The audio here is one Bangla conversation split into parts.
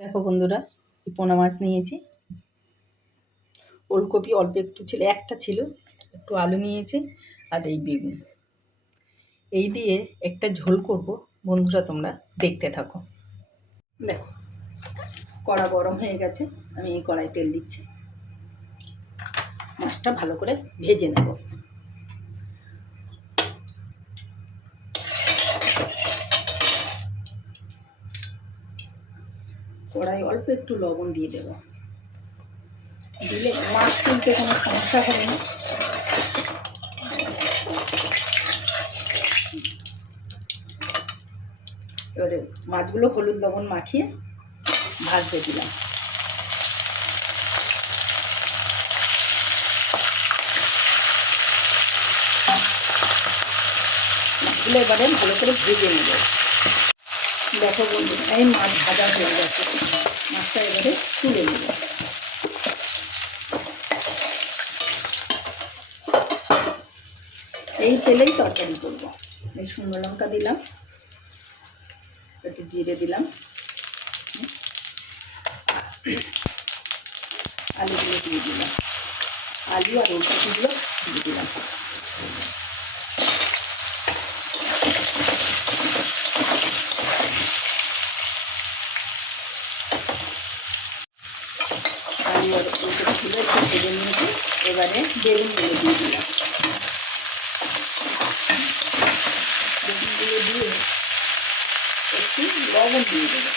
দেখো বন্ধুরা, এই পোনা মাছ নিয়েছি, ওলকপি অল্প একটু ছিল, একটা ছিল, একটু আলু নিয়েছি আর এই বেগুন, এই দিয়ে একটা ঝোল করব। বন্ধুরা তোমরা দেখতে থাকো। দেখো কড়া গরম হয়ে গেছে, আমি এই কড়াই তেল দিচ্ছি, মাছটা ভালো করে ভেজে নেব। কড়াই অল্প একটু লবণ দিয়ে দেব, দিলে মাছ তুলতে কোনো সমস্যা হবে না। এবারে মাছগুলো হলুদ লবণ মাখিয়ে ভাজতে দিলাম। মাছগুলো এবারে ভালো করে ভেজে নেব। দেখো বন্ধু, এই মাছ ভাজা হয়ে গেছে, মাছটা এবারে তুলে নেব। এই তেলেই তরকারি করব। এই শুকনো লঙ্কা দিলাম, একটু জিরে দিলাম, আলুগুলো দিয়ে দিলাম, আলু আর ওলকপিগুলো দিয়ে দিলাম। আলু আর ওলকপিগুলো একটু ভেজে নিয়েছি, এবারে বেগুনগুলো দিয়ে দিলাম। বেগুনগুলো দিয়ে একটু লবণ দিয়ে দেবো।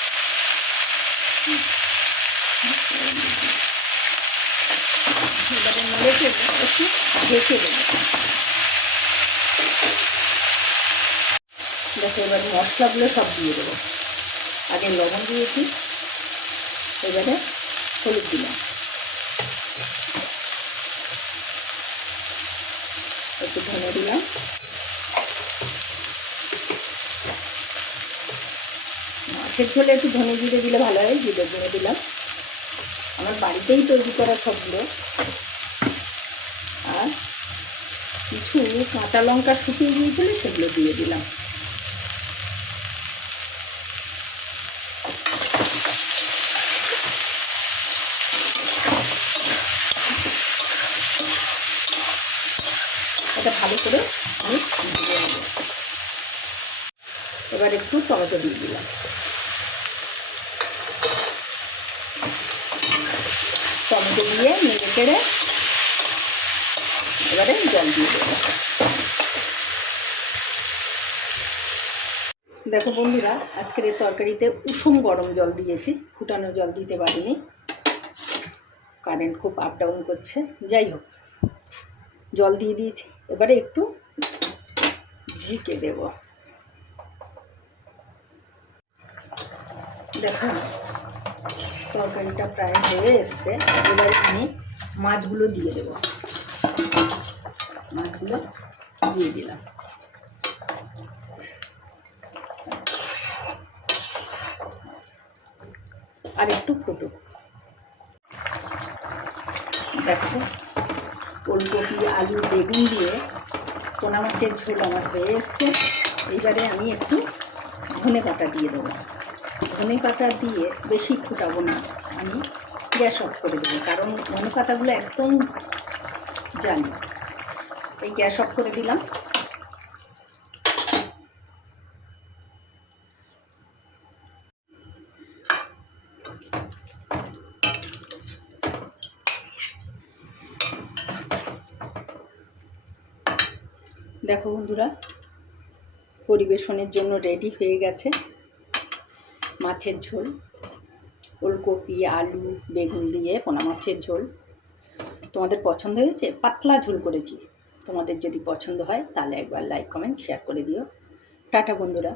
এবারে নেড়ে চেড়ে একটু ঢেকে দেবো। দেখো এবারে মশলাগুলো সব দিয়ে দেবো। আগে লবণ দিয়েছি, এবারে হলুদ দিলাম, একটু ধনে দিলাম, মাছের ঝোলে একটু ধনে জিরে দিলে ভালো হয়, জিরে গুঁড়ো দিলাম, আমার বাড়িতেই তৈরি করা সবগুলো। আর কিছু কাঁচা লঙ্কা শুকিয়ে গিয়েছিল, সেগুলো দিয়ে দিলাম। এটা ভালো করে আমি ভেজে নেব। এবার একটু টমেটো দিয়ে দিলাম, টমেটো দিয়ে নেড়ে চেড়ে এবারে জল দিয়ে দেবো। দেখো বন্ধুরা, আজকের এই তরকারিতে উষুম গরম জল দিয়েছি, ফুটানো জল দিতে পারিনি, কারেন্ট খুব আপ ডাউন করছে। যাই হোক, জল দিয়ে দিয়েছি, এবারে একটু ঢেকে দেব। দেখো তরকারিটা প্রায় হয়ে এসছে, এবারে আমি মাছগুলো দিয়ে দেব। মাছগুলো দিয়ে দিলাম, আর একটু ফুটুক। দেখো ওলকপি আলু বেগুন দিয়ে পোনা মাছের ঝোল আমার হয়ে এসছে। এইবারে আমি একটু ধনে পাতা দিয়ে দেবো। ধনে পাতা দিয়ে বেশি ফুটাবো না, আমি গ্যাস অফ করে দেবো, কারণ ধনে পাতাগুলো একদম জানি। এই গ্যাস অফ করে দিলাম। দেখো বন্ধুরা, পরিবেশনের জন্য রেডি হয়ে গেছে মাছের ঝোল, ওলকপি আলু বেগুন দিয়ে পোনা মাছের ঝোল। তোমাদের পছন্দ হয়েছে? পাতলা ঝোল করেছি। তোমাদের যদি পছন্দ হয় তাহলে একবার লাইক কমেন্ট শেয়ার করে দিও। টাটা বন্ধুরা।